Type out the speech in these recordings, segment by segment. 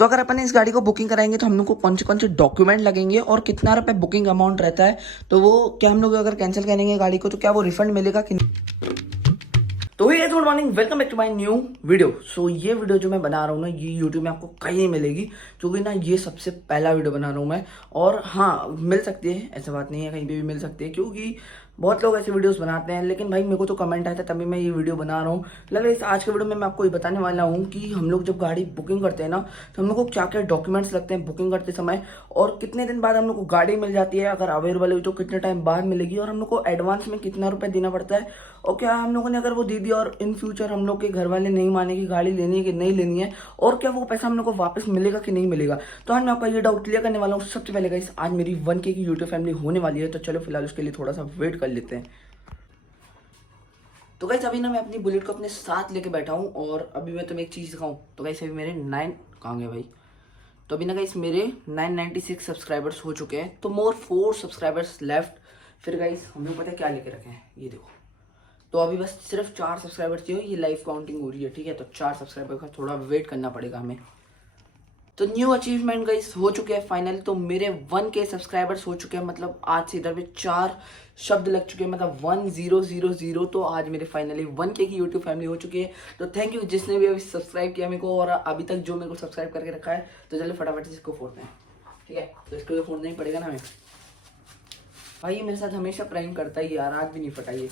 तो अगर अपन इस गाड़ी को बुकिंग कराएंगे तो हम लोग को कौन से डॉक्यूमेंट लगेंगे और कितना रुपए बुकिंग अमाउंट रहता है, तो वो क्या हम लोग अगर कैंसिल करेंगे गाड़ी को तो क्या वो रिफंड मिलेगा कि नहीं। तो hey good morning, welcome back to my new video. So ये वीडियो जो मैं बना रहा हूँ ना, ये यूट्यूब में आपको कहीं नहीं मिलेगी, क्योंकि ना ये सबसे पहला वीडियो बना रहा हूँ मैं। और हाँ, मिल सकती है, ऐसा बात नहीं है, कहीं पे भी मिल सकती है, क्योंकि बहुत लोग ऐसे वीडियोस बनाते हैं। लेकिन भाई मेरे को तो कमेंट आया था तभी मैं ये वीडियो बना रहा हूँ। लग रहा है इस आज के वीडियो में मैं आपको ये बताने वाला हूँ कि हम लोग जब गाड़ी बुकिंग करते हैं ना, तो हम लोग को क्या क्या डॉक्यूमेंट्स लगते हैं बुकिंग करते समय, और कितने दिन बाद हम लोग को गाड़ी मिल जाती है, अगर अवेलेबल हुई तो कितने टाइम बाद मिलेगी, और हम लोग को एडवांस में कितना रुपये देना पड़ता है, और क्या हम लोगों ने अगर वो दे दिया और इन फ्यूचर हम लोग के घर वाले नहीं माने कि गाड़ी लेनी है कि नहीं लेनी है, और क्या वो पैसा हम लोग को वापस मिलेगा कि नहीं मिलेगा। तो आज मैं आपका ये डाउट क्लियर करने वाला हूँ। सबसे पहले गाइस, आज मेरी 1K की यूट्यूब फैमिली होने वाली है, तो चलो फिलहाल उसके लिए थोड़ा सा वेट कर लेते हैं। तो गाइस अभी ना मैं अपनी बुलेट को अपने साथ लेके बैठा हूँ, और अभी मैं तुम्हें एक चीज़ दिखाऊँ। तो गाइस अभी मेरे 9 कहाँ गए भाई, तो अभी ना गाइस मेरे 996 सब्सक्राइबर्स हो चुके हैं, तो मोर 4 सब्सक्राइबर्स लेफ्ट। फिर गाइस हम लोग पता है क्या लेके रखे हैं, ये देखो। तो अभी बस सिर्फ 4 सब्सक्राइबर्स चाहिए, ये लाइव काउंटिंग हो रही है, ठीक है। तो 4 सब्सक्राइबर का थोड़ा वेट करना पड़ेगा हमें। तो न्यू अचीवमेंट गाइस हो चुके हैं फाइनल। तो मेरे 1K सब्सक्राइबर्स हो चुके हैं, मतलब आज से इधर पे 4 शब्द लग चुके हैं, मतलब 1000। तो आज मेरे फाइनली 1K की यूट्यूब फैमिली हो चुकी है। तो थैंक यू जिसने भी अभी सब्सक्राइब किया मेरे को, और अभी तक जो मेरे को सब्सक्राइब करके रखा है। तो चलिए फटाफट से इसको फोड़ते हैं, ठीक है। तो इसको तो फोड़ना ही पड़ेगा ना हमें। भाई ये मेरे साथ हमेशा प्रैंक करता है यार, आज भी नहीं फटा ये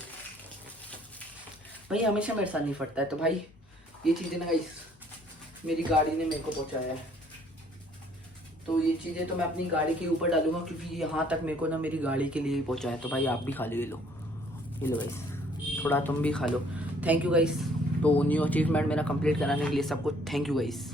भाई, हमेशा मेरे साथ नहीं फटता है। तो भाई ये चीज़ें ना गाइस मेरी गाड़ी ने मेरे को पहुंचाया है, तो ये चीज़ें तो मैं अपनी गाड़ी के ऊपर डालूंगा, क्योंकि यहाँ तक मेरे को ना मेरी गाड़ी के लिए ही पहुंचाया है। तो भाई आप भी खा लो, ये लो गाइस, थोड़ा तुम भी खा लो। Thank you guys. तो न्यू अचीवमेंट मेरा कंप्लीट कराने के लिए सबको थैंक यू गाइस।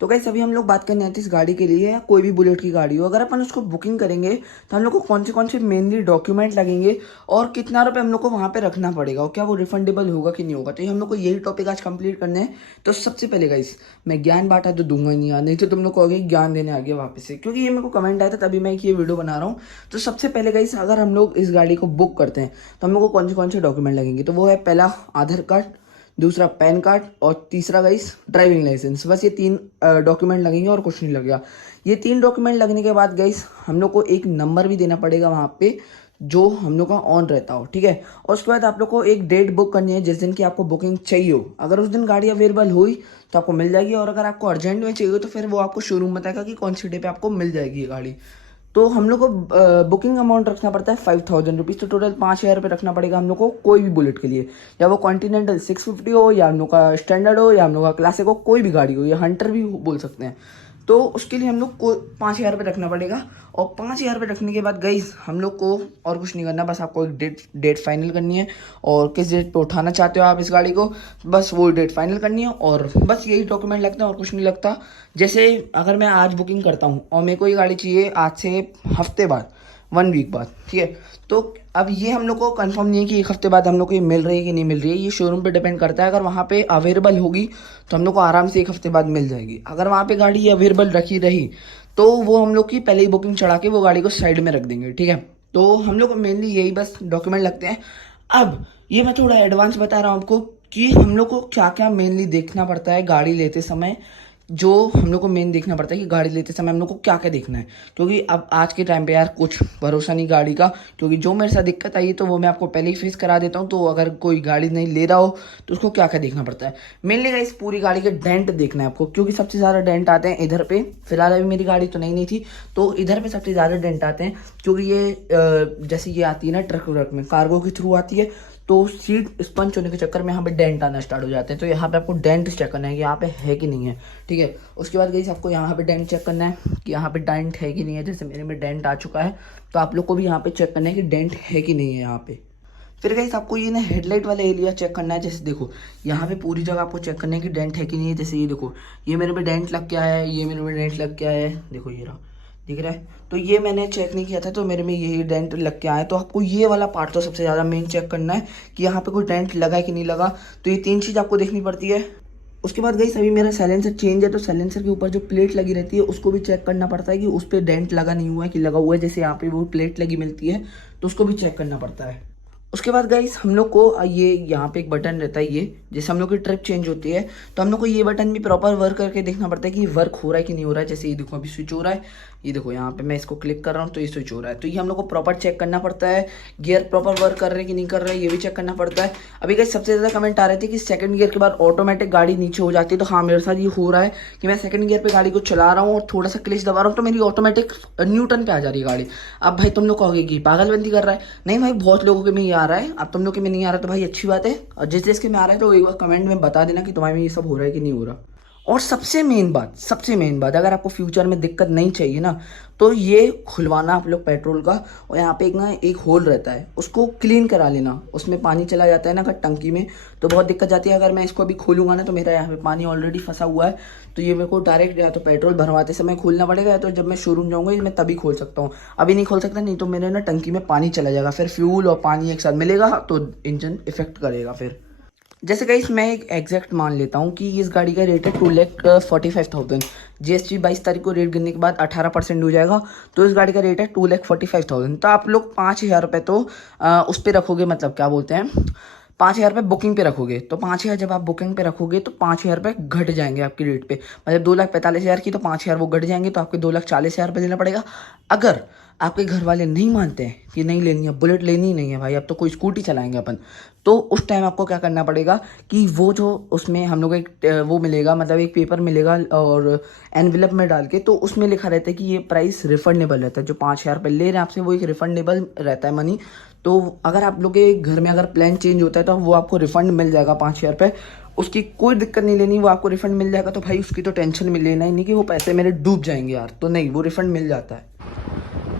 तो गाइस अभी हम लोग बात करने आते हैं इस गाड़ी के लिए, या कोई भी बुलेट की गाड़ी हो, अगर अपन उसको बुकिंग करेंगे तो हम लोग को कौन से मेनली डॉक्यूमेंट लगेंगे, और कितना रुपये हम लोग को वहाँ पे रखना पड़ेगा, और क्या वो रिफंडेबल होगा कि नहीं होगा। तो ये हम लोग को यही टॉपिक आज कंप्लीट करने हैं। तो सबसे पहले गाइस मैं ज्ञान बांटा तो दूंगा नहीं यार, नहीं तो तुम लोग कहोगे ज्ञान देने आ गया वापस से, क्योंकि ये मेरे को कमेंट आया था तभी मैं ये वीडियो बना रहा हूँ। तो सबसे पहले गाइस अगर हम लोग इस गाड़ी को बुक करते हैं तो हम लोग को कौन से डॉक्यूमेंट लगेंगे, तो वो है पहला आधार कार्ड, दूसरा पैन कार्ड, और तीसरा गाइस ड्राइविंग लाइसेंस। बस ये 3 डॉक्यूमेंट लगेंगे और कुछ नहीं लगेगा। ये 3 डॉक्यूमेंट लगने के बाद गाइस हम लोग को एक नंबर भी देना पड़ेगा वहाँ पे, जो हम लोग का ऑन रहता हो, ठीक है। और उसके बाद आप लोग को एक डेट बुक करनी है जिस दिन की आपको बुकिंग चाहिए हो। अगर उस दिन गाड़ी अवेलेबल हुई तो आपको मिल जाएगी, और अगर आपको अर्जेंट में चाहिए तो फिर वो आपको शोरूम बताएगा कि कौन सी डे पे आपको मिल जाएगी ये गाड़ी। तो हम लोग को बुकिंग अमाउंट रखना पड़ता है 5000 रुपीज़। तो टोटल 5000 रुपये रखना पड़ेगा हम लोग को कोई भी बुलेट के लिए, या वो कॉन्टिनेंटल 650 हो, या हम लोग का स्टैंडर्ड हो, या हम लोग का क्लासिक हो, कोई भी गाड़ी हो, या हंटर भी बोल सकते हैं। तो उसके लिए हम लोग को 5000 रुपये रखना पड़ेगा। और 5000 रुपये रखने के बाद गाइस हम लोग को और कुछ नहीं करना, बस आपको एक डेट फाइनल करनी है, और किस डेट पे उठाना चाहते हो आप इस गाड़ी को, बस वो डेट फाइनल करनी है, और बस यही डॉक्यूमेंट लगते हैं और कुछ नहीं लगता। जैसे अगर मैं आज बुकिंग करता हूँ और मेरे को ये गाड़ी चाहिए आज से हफ्ते बाद, 1 वीक बाद, ठीक है। तो अब ये हम लोग को कंफर्म नहीं है कि 1 हफ्ते बाद हम लोग को ये मिल रही है कि नहीं मिल रही है, ये शोरूम पे डिपेंड करता है। अगर वहाँ पे अवेलेबल होगी तो हम लोग को आराम से 1 हफ्ते बाद मिल जाएगी। अगर वहाँ पे गाड़ी अवेलेबल रखी रही तो वो हम लोग की पहले ही बुकिंग चढ़ा के वो गाड़ी को साइड में रख देंगे, ठीक है। तो हम लोग को मेनली यही बस डॉक्यूमेंट लगते हैं। अब ये मैं थोड़ा एडवांस बता रहा हूँ आपको कि हम लोग को क्या क्या मेनली देखना पड़ता है गाड़ी लेते समय। जो हम लोग को मेन देखना पड़ता है कि गाड़ी लेते समय हम लोग को क्या क्या देखना है, क्योंकि अब आज के टाइम पे यार कुछ भरोसा नहीं गाड़ी का। क्योंकि जो मेरे साथ दिक्कत आई तो वो मैं आपको पहले ही फेस करा देता हूँ। तो अगर कोई गाड़ी नहीं ले रहा हो तो उसको क्या क्या देखना पड़ता है, मेनली गाइस पूरी गाड़ी के डेंट देखना है आपको, क्योंकि सबसे ज़्यादा डेंट आते हैं इधर पे। फिलहाल अभी मेरी गाड़ी तो नहीं थी, तो इधर पे सबसे ज़्यादा डेंट आते हैं, क्योंकि ये जैसे ये आती है ना ट्रक व्रक में कार्गो के थ्रू आती है, तो सीट स्पंच होने के चक्कर में यहाँ पे डेंट आना स्टार्ट हो जाते हैं। तो यहाँ पे आपको डेंट चेक करना है कि यहाँ पे है कि नहीं है, ठीक है। उसके बाद गाइस आपको यहाँ पे डेंट चेक करना है कि यहाँ पे डेंट है कि नहीं है। जैसे मेरे में डेंट आ चुका है, तो आप लोग को भी यहाँ पे चेक करना है कि डेंट है कि नहीं है यहाँ पे। फिर गाइस आपको ये ना हेडलाइट वाला एरिया चेक करना है। जैसे देखो यहाँ पे पूरी जगह आपको चेक करना है कि डेंट है कि नहीं है। जैसे ये देखो, ये मेरे में डेंट लग गया है, ये मेरे में डेंट लग गया है, देखो ये रहा, दिख रहा है। तो ये मैंने चेक नहीं किया था, तो मेरे में यही डेंट लग के आया। तो आपको ये वाला पार्ट तो सबसे ज़्यादा मेन चेक करना है कि यहाँ पे कोई डेंट लगा है कि नहीं लगा। तो ये 3 चीज़ आपको देखनी पड़ती है। उसके बाद गाइस अभी मेरा साइलेंसर चेंज है, तो साइलेंसर के ऊपर जो प्लेट लगी रहती है उसको भी चेक करना पड़ता है कि उस पर डेंट लगा नहीं हुआ है कि लगा हुआ है। जैसे यहाँ पे वो प्लेट लगी मिलती है तो उसको भी चेक करना पड़ता है। उसके बाद गाइस हम लोग को ये यहाँ पे एक बटन रहता है, ये जैसे हम लोग की ट्रिप चेंज होती है तो हम लोग को ये बटन भी प्रॉपर वर्क करके देखना पड़ता है कि वर्क हो रहा है कि नहीं हो रहा है। जैसे ये देखो अभी स्विच हो रहा है, ये देखो यहाँ पे मैं इसको क्लिक कर रहा हूँ तो ये स्विच हो रहा है। तो ये हम लोग को प्रॉपर चेक करना पड़ता है, गियर प्रॉपर वर्क कर रहे हैं कि नहीं कर रहे हैं ये भी चेक करना पड़ता है। अभी गाइस सबसे ज़्यादा कमेंट आ रहे थे कि सेकंड गियर के बाद ऑटोमेटिक गाड़ी नीचे हो जाती है, तो हाँ मेरे साथ ये हो रहा है कि मैं सेकंड गियर पे गाड़ी को चला रहा हूँ और थोड़ा सा क्लच दबा रहा हूँ तो मेरी ऑटोमेटिक न्यूटन पे आ जा रही है गाड़ी। अब भाई तुम लोग कहोगे कि पागलबंदी कर रहा है, नहीं भाई बहुत लोगों के में ये आ रहा है, अब तुम लोग के में नहीं आ रहा तो भाई अच्छी बात है, और जिस जिसके में आ रहा है तो एक बार कमेंट में बता देना कि तुम्हारे में ये सब हो रहा है कि नहीं हो रहा। और सबसे मेन बात अगर आपको फ्यूचर में दिक्कत नहीं चाहिए ना तो ये खुलवाना आप लोग पेट्रोल का, और यहाँ पे एक होल रहता है उसको क्लीन करा लेना, उसमें पानी चला जाता है ना अगर टंकी में तो बहुत दिक्कत जाती है। अगर मैं इसको अभी खोलूँगा ना तो मेरा यहाँ पे पानी ऑलरेडी फंसा हुआ है, तो ये मेरे को डायरेक्ट या तो पेट्रोल भरवाते समय खोलना पड़ेगा या तो जब मैं शोरूम जाऊँगा मैं तभी खोल सकता हूँ। अभी नहीं खोल सकता, नहीं तो मेरे ना टंकी में पानी चला जाएगा, फिर फ्यूल और पानी एक साथ मिलेगा तो इंजन इफेक्ट करेगा। फिर जैसे गाइस मैं एक एग्जैक्ट मान लेता हूँ कि इस गाड़ी का रेट है 2,45,000, जीएसटी 22 तारीख को रेट गिरने के बाद 18% हो जाएगा, तो इस गाड़ी का रेट है 2,45,000। तो आप लोग 5,000 रुपये तो उस पर रखोगे, मतलब क्या बोलते हैं 5,000 रुपये बुकिंग पे रखोगे, तो 5,000 जब आप बुकिंग पे रखोगे तो 5,000 रुपये घट जाएंगे आपकी रेट पे, मतलब 2,45,000 की तो 5,000 वो घट जाएंगे तो आपके 2,40,000 रुपये देना पड़ेगा। अगर आपके घर वाले नहीं मानते हैं कि नहीं लेनी है, बुलेट लेनी नहीं है भाई, अब तो कोई स्कूटी चलाएंगे अपन, तो उस टाइम आपको क्या करना पड़ेगा कि वो जो उसमें हम लोग एक वो मिलेगा, मतलब एक पेपर मिलेगा और एनवेलप में डाल के, तो उसमें लिखा रहता है कि ये प्राइस रिफंडेबल रहता है, जो 5,000 रुपये ले रहे हैं आपसे वो एक रिफंडेबल रहता है मनी। तो अगर आप लोग के घर में अगर प्लान चेंज होता है तो वो आपको रिफंड मिल जाएगा 5,000 रुपये, उसकी कोई दिक्कत नहीं लेनी, वो आपको रिफंड मिल जाएगा। तो भाई उसकी तो टेंशन में लेना ही नहीं कि वो पैसे मेरे डूब जाएंगे यार, तो नहीं, वो रिफंड मिल जाता है।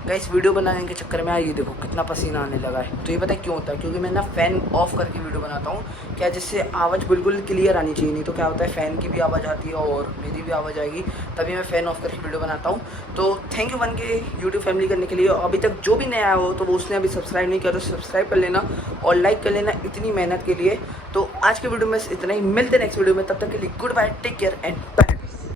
गाइस वीडियो बनाने के चक्कर में ये देखो कितना पसीना आने लगा है, तो ये पता है क्यों होता है, क्योंकि मैं ना फ़ैन ऑफ करके वीडियो बनाता हूँ, क्या जिससे आवाज़ बिल्कुल क्लियर आनी चाहिए, नहीं तो क्या होता है फ़ैन की भी आवाज़ आती है और मेरी भी आवाज़ आएगी, तभी मैं फ़ैन ऑफ करके वीडियो बनाता हूँ। तो थैंक यू वन के यूट्यूब फैमिली करने के लिए, अभी तक जो भी नया हो तो वो उसने अभी सब्सक्राइब नहीं किया तो सब्सक्राइब कर लेना और लाइक कर लेना इतनी मेहनत के लिए। तो आज के वीडियो में इतना ही, मिलते नेक्स्ट वीडियो में, तब तक के लिए goodbye, take care and bye.